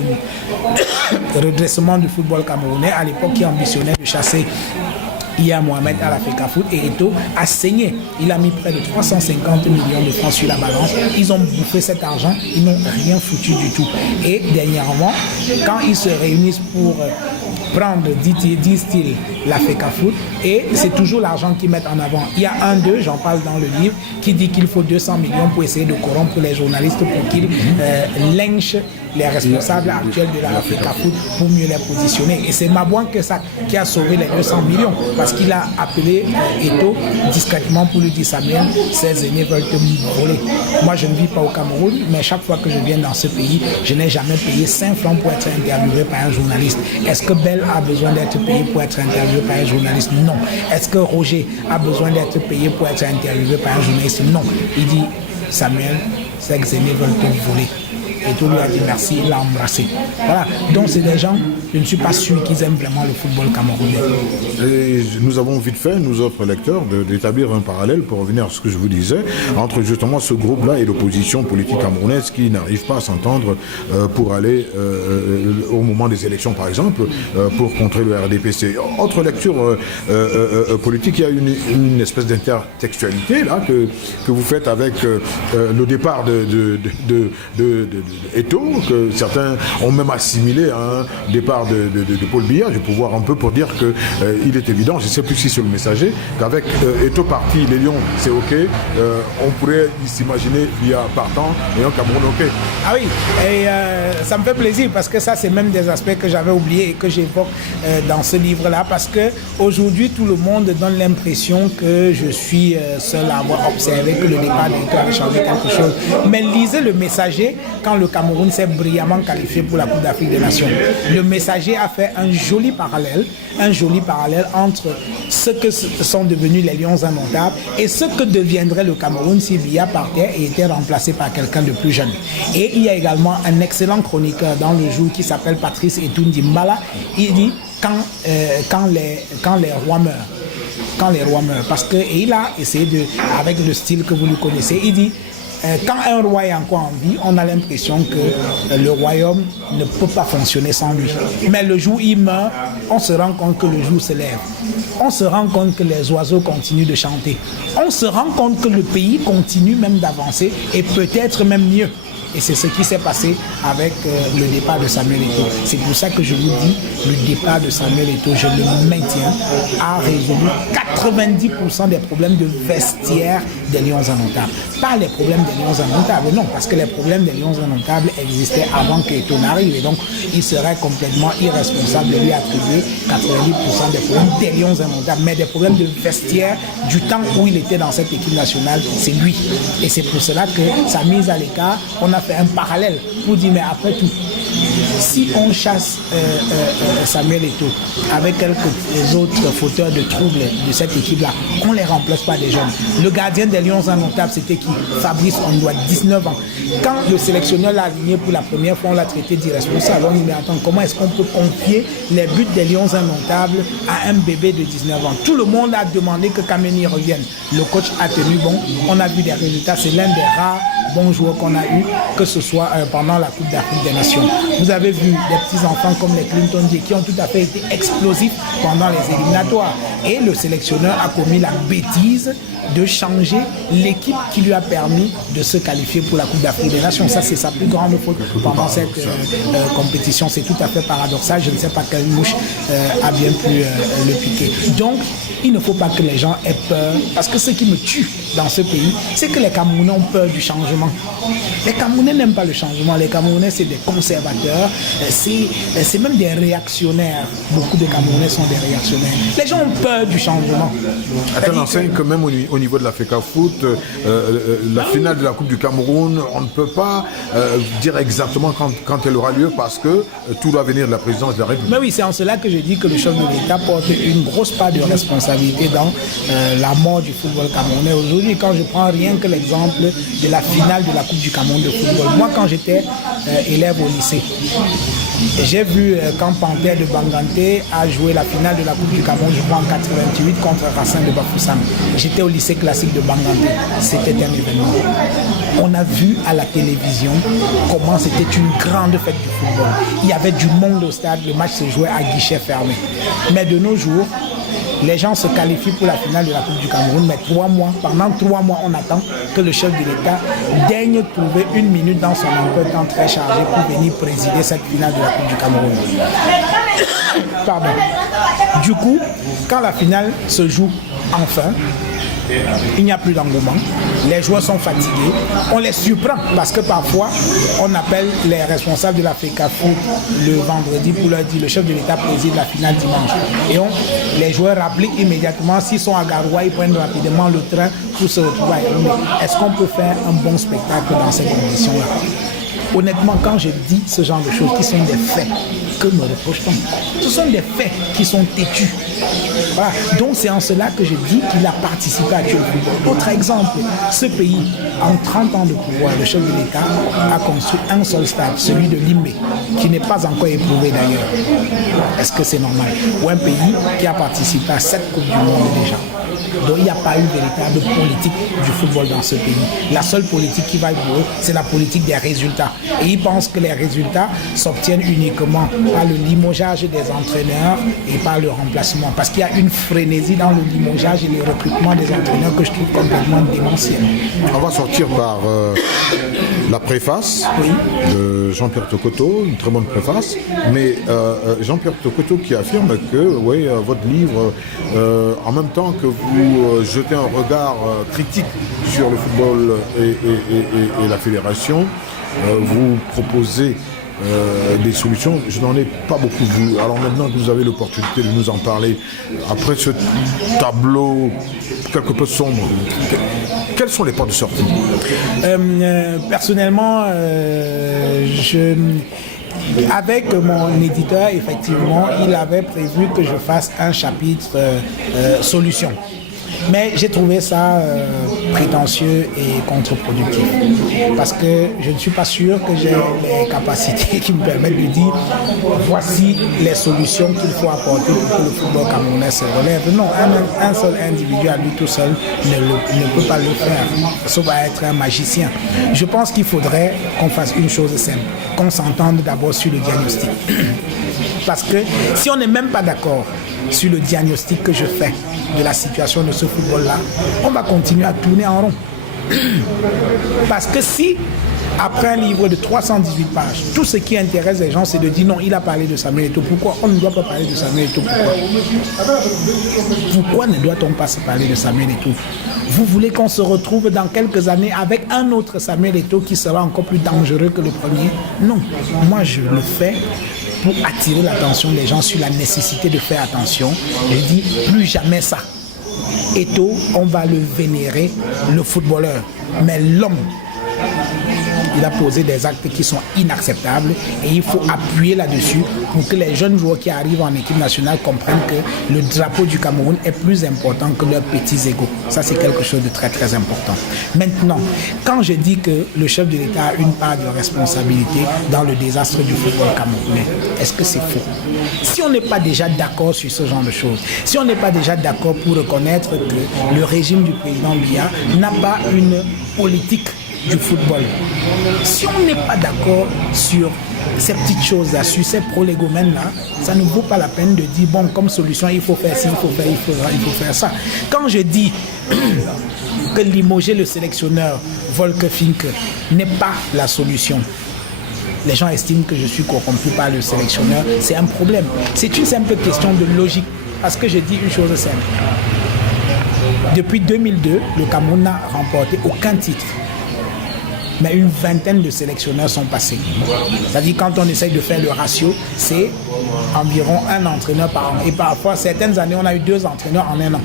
redressement du football camerounais, à l'époque qui ambitionnait de chasser Iya Mohamed à l'Africa Foot, et Eto'o a saigné. Il a mis près de 350 millions de francs sur la balance. Ils ont bouffé cet argent, ils n'ont rien foutu du tout. Et dernièrement, quand ils se réunissent pour prendre, disent-ils, l'Africa Foot, et c'est toujours l'argent qu'ils mettent en avant. Il y a un d'eux, j'en parle dans le livre, qui dit qu'il faut 200 millions pour essayer de corrompre les journalistes pour qu'ils lynchent les responsables actuels de l'Africa Foot pour mieux les positionner. Et c'est Mabouan qui a sauvé les 200 millions parce qu'il a appelé Eto'o discrètement pour lui dire Samuel, ses aînés veulent te voler. Moi je ne vis pas au Cameroun, mais chaque fois que je viens dans ce pays, je n'ai jamais payé 5 francs pour être interviewé par un journaliste. Est-ce que Bell a besoin d'être payé pour être interviewé par un journaliste? Non. Est-ce que Roger a besoin d'être payé pour être interviewé par un journaliste? Non. Il dit Samuel, ses aînés veulent te voler. Et tout lui a dit merci, il l'a embrassé. Voilà. Donc c'est des gens, je ne suis pas sûr qu'ils aiment vraiment le football camerounais. Et nous avons vite fait, nous autres lecteurs, d'établir un parallèle pour revenir à ce que je vous disais, entre justement ce groupe-là et l'opposition politique camerounaise qui n'arrive pas à s'entendre pour aller au moment des élections, par exemple, pour contrer le RDPC. Autre lecture politique, il y a une espèce d'intertextualité là que vous faites avec le départ de Eto'o, que certains ont même assimilé à un départ de Paul Biya. Je peux voir un peu pour dire qu'il est évident, je ne sais plus si c'est le messager, qu'avec Eto'o parti, les Lions c'est ok, on pourrait s'imaginer Biya partant et un Cameroun ok. Ah oui, et ça me fait plaisir parce que ça c'est même des aspects que j'avais oubliés et que j'évoque dans ce livre-là, parce que aujourd'hui tout le monde donne l'impression que je suis seul à avoir observé que le départ d'Eto'o avait changé quelque chose. Mais lisez le messager quand le Cameroun s'est brillamment qualifié pour la Coupe d'Afrique des Nations. Le messager a fait un joli parallèle entre ce que sont devenus les Lions indomptables et ce que deviendrait le Cameroun si Biya partait et était remplacé par quelqu'un de plus jeune. Et il y a également un excellent chroniqueur dans le jour qui s'appelle Patrice Etundi Mbala. Il dit quand les rois meurent, parce que et il a essayé avec le style que vous lui connaissez, il dit quand un roi est encore en vie, on a l'impression que le royaume ne peut pas fonctionner sans lui. Mais le jour où il meurt, on se rend compte que le jour se lève. On se rend compte que les oiseaux continuent de chanter. On se rend compte que le pays continue même d'avancer et peut-être même mieux. Et c'est ce qui s'est passé avec le départ de Samuel Eto'o. C'est pour ça que je vous dis, le départ de Samuel Eto'o, je le maintiens, a résolu 90% des problèmes de vestiaire des Lions indomptables. Pas les problèmes des Lions indomptables, non, parce que les problèmes des Lions indomptables existaient avant que Eto'o n'arrive. Et donc, il serait complètement irresponsable de lui attribuer 90% des problèmes des Lions indomptables. Mais des problèmes de vestiaire du temps où il était dans cette équipe nationale, c'est lui. Et c'est pour cela que sa mise à l'écart, on a fait un parallèle pour dire mais après tout, Si on chasse Samuel Eto'o avec quelques autres fauteurs de troubles de cette équipe-là, on ne les remplace pas des jeunes. Le gardien des Lions indomptables, c'était qui? Fabrice Ondoa, 19 ans. Quand le sélectionneur l'a aligné pour la première fois, on l'a traité d'irresponsable. On dit, mais attends, comment est-ce qu'on peut confier les buts des Lions indomptables à un bébé de 19 ans? Tout le monde a demandé que Kameni revienne. Le coach a tenu bon. On a vu des résultats. C'est l'un des rares bons joueurs qu'on a eu, que ce soit pendant la Coupe d'Afrique des Nations. Vous avez vu des petits-enfants comme les Clinton J qui ont tout à fait été explosifs pendant les éliminatoires. Et le sélectionneur a commis la bêtise de changer l'équipe qui lui a permis de se qualifier pour la Coupe d'Afrique des Nations. Ça, c'est sa plus grande faute pendant cette compétition. C'est tout à fait paradoxal. Je ne sais pas quelle mouche a bien pu le piquer. Donc, il ne faut pas que les gens aient peur. Parce que ce qui me tue dans ce pays, c'est que les Camerounais ont peur du changement. Les Camerounais n'aiment pas le changement. Les Camerounais, c'est des conservateurs. C'est même des réactionnaires. Beaucoup de Camerounais sont des réactionnaires. Les gens ont peur du changement. Elle enseigne que même au niveau de l'Africa Foot, la finale de la Coupe du Cameroun, on ne peut pas dire exactement quand elle aura lieu parce que tout doit venir de la présidence de la République. Mais oui, c'est en cela que je dis que le chef de l'État porte une grosse part de responsabilité dans la mort du football camerounais. Aujourd'hui, quand je prends rien que l'exemple de la finale de la Coupe du Cameroun de football, moi quand j'étais élève au lycée, j'ai vu quand Panthère de Banganté a joué la finale de la Coupe du Cameroun, je crois en 88 contre Racine de Bafoussam. J'étais au lycée classique de Banganté. C'était un événement. On a vu à la télévision comment c'était une grande fête du football. Il y avait du monde au stade, le match se jouait à guichet fermé. Mais de nos jours, les gens se qualifient pour la finale de la Coupe du Cameroun, mais pendant 3 mois, on attend que le chef de l'État daigne trouver une minute dans son emploi de temps très chargé pour venir présider cette finale de la Coupe du Cameroun. Pardon. Du coup, quand la finale se joue enfin, il n'y a plus d'engouement, les joueurs sont fatigués, on les surprend parce que parfois on appelle les responsables de l'Africa Foot le vendredi pour leur dire le chef de l'État préside la finale dimanche et les joueurs rappliquent immédiatement, s'ils sont à Garoua, ils prennent rapidement le train pour se retrouver à Yaoundé. Est-ce qu'on peut faire un bon spectacle dans ces conditions-là? Honnêtement, quand je dis ce genre de choses qui sont des faits, que me reproche-t-on? Ce sont des faits qui sont têtus. Voilà. Donc c'est en cela que je dis qu'il a participé à tuer le football. Autre exemple, ce pays, en 30 ans de pouvoir, le chef de l'État a construit un seul stade, celui de Limbe, qui n'est pas encore éprouvé d'ailleurs. Est-ce que c'est normal? Ou un pays qui a participé à 7 Coupes du Monde déjà. Donc il n'y a pas eu véritable politique du football dans ce pays. La seule politique qui va jouer, c'est la politique des résultats. Et ils pensent que les résultats s'obtiennent uniquement par le limogeage des entraîneurs et par le remplacement. Parce qu'il y a une frénésie dans le limogeage et le recrutement des entraîneurs que je trouve complètement démentiel. On va sortir par la préface de Jean-Pierre Tokoto, une très bonne préface. Mais Jean-Pierre Tokoto qui affirme que votre livre, en même temps que vous jetez un regard critique sur le football et la fédération, vous proposez des solutions. Je n'en ai pas beaucoup vu. Alors maintenant que vous avez l'opportunité de nous en parler, après ce tableau quelque peu sombre, quelles sont les portes de sortie? Personnellement, avec mon éditeur, effectivement, il avait prévu que je fasse un chapitre solution. Mais j'ai trouvé ça prétentieux et contre-productif. Parce que je ne suis pas sûr que j'ai les capacités qui me permettent de dire voici les solutions qu'il faut apporter pour que le football camerounais se relève. Non, un seul individu à lui tout seul ne peut pas le faire. Ça va être un magicien. Je pense qu'il faudrait qu'on fasse une chose simple, qu'on s'entende d'abord sur le diagnostic. Parce que si on n'est même pas d'accord sur le diagnostic que je fais de la situation de ce football-là, on va continuer à tourner en rond. Parce que si, après un livre de 318 pages, tout ce qui intéresse les gens, c'est de dire non, il a parlé de Samuel Eto'o. Pourquoi on ne doit pas parler de Samuel Eto'o? Pourquoi ne doit-on pas se parler de Samuel Eto'o? Vous voulez qu'on se retrouve dans quelques années avec un autre Samuel Eto'o qui sera encore plus dangereux que le premier? Non, moi je le fais pour attirer l'attention des gens sur la nécessité de faire attention. Je dis plus jamais ça. Eto'o, on va le vénérer, le footballeur. Mais l'homme, il a posé des actes qui sont inacceptables et il faut appuyer là-dessus pour que les jeunes joueurs qui arrivent en équipe nationale comprennent que le drapeau du Cameroun est plus important que leurs petits égos. Ça, c'est quelque chose de très, très important. Maintenant, quand je dis que le chef de l'État a une part de responsabilité dans le désastre du football camerounais, est-ce que c'est faux? Si on n'est pas déjà d'accord sur ce genre de choses, si on n'est pas déjà d'accord pour reconnaître que le régime du président Biya n'a pas une politique du football, si on n'est pas d'accord sur ces petites choses-là, sur ces prolégomènes-là, ça ne vaut pas la peine de dire, bon, comme solution, il faut faire ci, il faut faire ça. Quand je dis que limoger le sélectionneur Volker Finke n'est pas la solution, les gens estiment que je suis corrompu par le sélectionneur, c'est un problème. C'est une simple question de logique, parce que je dis une chose simple. Depuis 2002, le Cameroun n'a remporté aucun titre. Mais une vingtaine de sélectionneurs sont passés. C'est-à-dire quand on essaye de faire le ratio, c'est environ un entraîneur par an. Et parfois, certaines années, on a eu 2 entraîneurs en un an.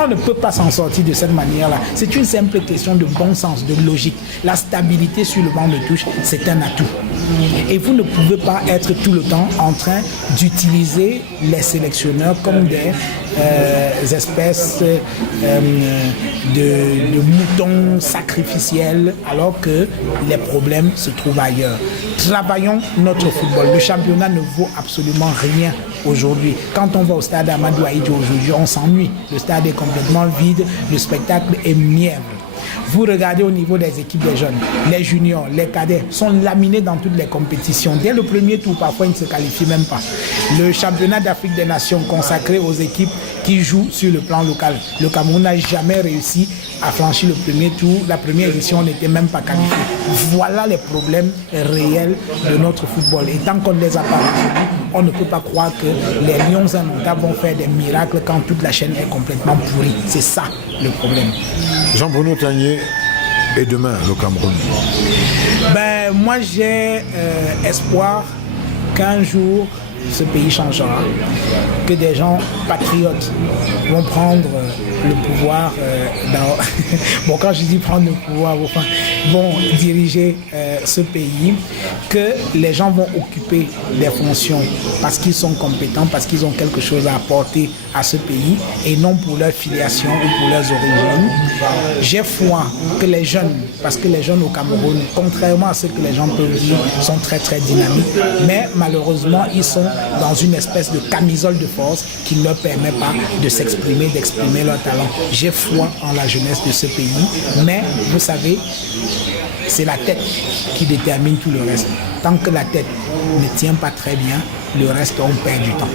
On ne peut pas s'en sortir de cette manière-là. C'est une simple question de bon sens, de logique. La stabilité sur le banc de touche, c'est un atout. Et vous ne pouvez pas être tout le temps en train d'utiliser les sélectionneurs comme des espèces de moutons sacrificiels alors que les problèmes se trouvent ailleurs. Travaillons notre football. Le championnat ne vaut absolument rien aujourd'hui. Quand on va au stade Amadou Ahidjo aujourd'hui, on s'ennuie. Le stade est complètement vide, le spectacle est mièvre. Vous regardez au niveau des équipes des jeunes, les juniors, les cadets sont laminés dans toutes les compétitions. Dès le premier tour, parfois, ils ne se qualifient même pas. Le championnat d'Afrique des Nations consacré aux équipes qui jouent sur le plan local. Le Cameroun n'a jamais réussi à franchir le premier tour. La première édition, on n'était même pas qualifié. Voilà les problèmes réels de notre football. Et tant qu'on ne les a pas résolus, on ne peut pas croire que les Lions indomptables vont faire des miracles quand toute la chaîne est complètement pourrie. C'est ça le problème. Jean-Bruno Tanier, et demain, le Cameroun? Moi, j'ai espoir qu'un jour, ce pays changera, que des gens patriotes vont prendre le pouvoir bon, quand je dis prendre le pouvoir, vont diriger ce pays, que les gens vont occuper des fonctions parce qu'ils sont compétents, parce qu'ils ont quelque chose à apporter à ce pays et non pour leur filiation ou pour leurs origines. J'ai foi que les jeunes, parce que les jeunes au Cameroun, contrairement à ce que les gens peuvent dire, sont très très dynamiques, mais malheureusement ils sont dans une espèce de camisole de force qui ne leur permet pas de s'exprimer, d'exprimer leur talent. J'ai foi en la jeunesse de ce pays, mais vous savez, c'est la tête qui détermine tout le reste. Tant que la tête ne tient pas très bien, le reste, on perd du temps.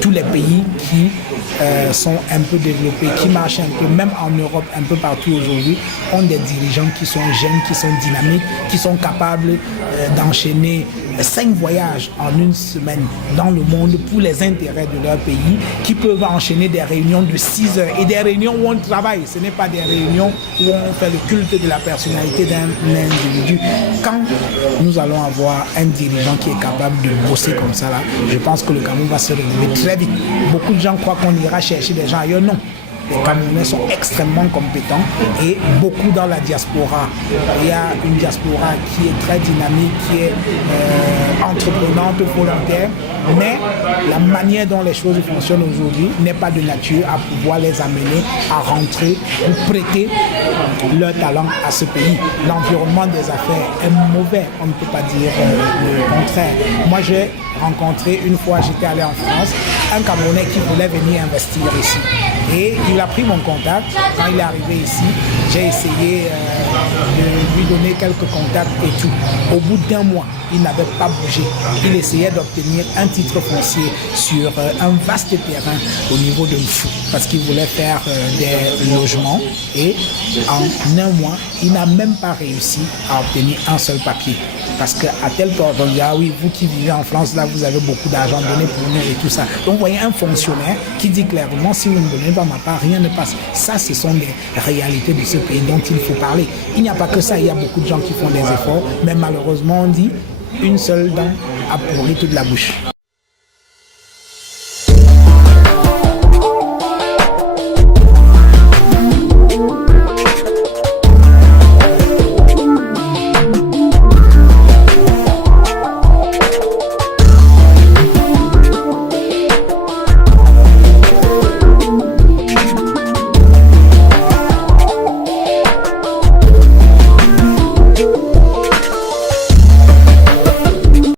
Tous les pays qui sont un peu développés, qui marchent un peu, même en Europe, un peu partout aujourd'hui, ont des dirigeants qui sont jeunes, qui sont dynamiques, qui sont capables d'enchaîner 5 voyages en une semaine dans le monde pour les intérêts de leur pays, qui peuvent enchaîner des réunions de 6 heures et des réunions où on travaille. Ce n'est pas des réunions où on fait le culte de la personnalité d'un individu. Quand nous allons avoir un dirigeant qui est capable de bosser comme ça, là, je pense que le Cameroun va se relever très vite. Beaucoup de gens croient qu'on ira chercher des gens ailleurs. Non. Les Camerounais sont extrêmement compétents et beaucoup dans la diaspora. Il y a une diaspora qui est très dynamique, qui est entreprenante, volontaire, mais la manière dont les choses fonctionnent aujourd'hui n'est pas de nature à pouvoir les amener à rentrer ou prêter leur talent à ce pays. L'environnement des affaires est mauvais, on ne peut pas dire le contraire. Moi, j'ai rencontré une fois, j'étais allé en France, un Camerounais qui voulait venir investir ici. Et il a pris mon contact. Quand il est arrivé ici, j'ai essayé de lui donner quelques contacts et tout. Au bout d'1 mois, il n'avait pas bougé. Il essayait d'obtenir un titre foncier sur un vaste terrain au niveau de Mfou, parce qu'il voulait faire des logements. Et en 1 mois, il n'a même pas réussi à obtenir un seul papier. Parce qu'à tel point, on dit, ah oui, vous qui vivez en France, là, vous avez beaucoup d'argent donné pour nous et tout ça. Donc, vous voyez un fonctionnaire qui dit clairement, si vous ne donnez pas ma part, rien ne passe. Ça, ce sont les réalités de ce pays dont il faut parler. Il n'y a pas que ça, il y a beaucoup de gens qui font des efforts, mais malheureusement, on dit, une seule dent a pourri toute la bouche.